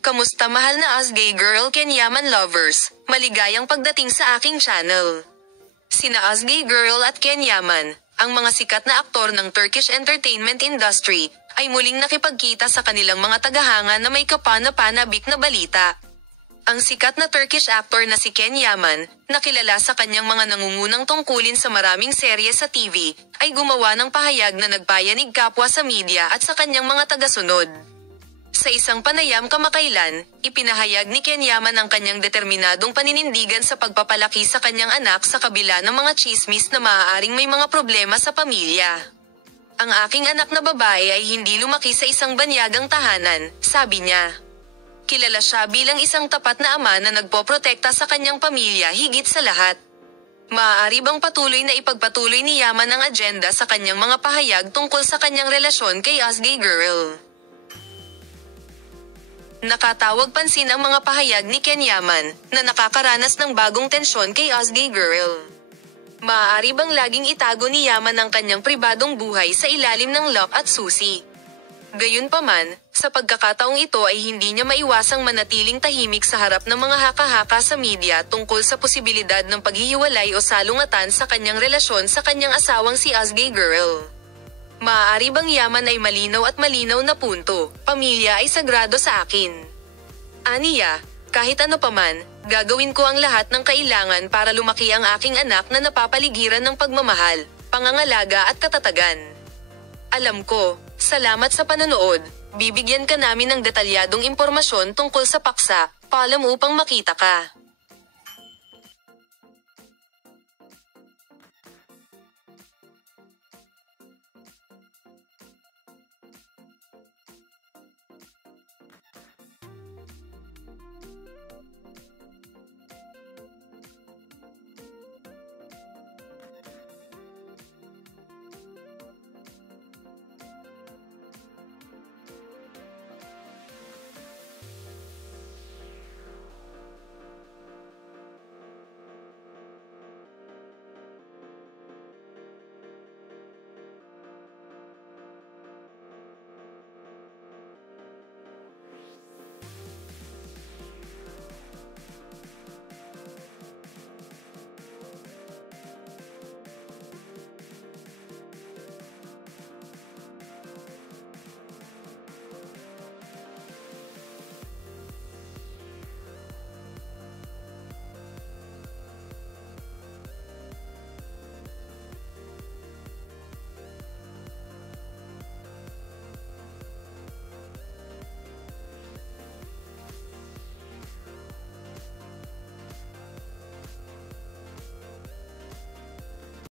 Kamusta mahal na us gay girl Ken Yaman lovers? Maligayang pagdating sa aking channel. Sina us gay girl at Ken Yaman, ang mga sikat na aktor ng Turkish entertainment industry, ay muling nakipagkita sa kanilang mga tagahanga na may kapana-panabik na balita. Ang sikat na Turkish actor na si Ken Yaman, na kilala sa kanyang mga nangungunang tungkulin sa maraming serye sa TV, ay gumawa ng pahayag na nagpayanig kapwa sa media at sa kanyang mga tagasunod. Sa isang panayam kamakailan, ipinahayag ni Ken Yaman ang kanyang determinadong paninindigan sa pagpapalaki sa kanyang anak sa kabila ng mga tsismis na maaaring may mga problema sa pamilya. Ang aking anak na babae ay hindi lumaki sa isang banyagang tahanan, sabi niya. Kilala siya bilang isang tapat na ama na nagpoprotekta sa kanyang pamilya higit sa lahat. Maaari bang patuloy na ipagpatuloy ni Yaman ang agenda sa kanyang mga pahayag tungkol sa kanyang relasyon kay us gay girl? Nakatawag pansin ang mga pahayag ni Ken Yaman, na nakakaranas ng bagong tensyon kay us gay girl. Maaari bang laging itago ni Yaman ang kanyang pribadong buhay sa ilalim ng lock at susi? Gayunpaman, sa pagkakataong ito ay hindi niya maiwasang manatiling tahimik sa harap ng mga haka-haka sa media tungkol sa posibilidad ng paghihiwalay o salungatan sa kanyang relasyon sa kanyang asawang si us gay girl. Maaari bang Yaman ay malinaw at malinaw na punto, pamilya ay sagrado sa akin. Aniya, kahit ano paman, gagawin ko ang lahat ng kailangan para lumaki ang aking anak na napapaligiran ng pagmamahal, pangangalaga at katatagan. Alam ko, salamat sa panonood, bibigyan ka namin ng detalyadong impormasyon tungkol sa paksa, paalam upang makita ka.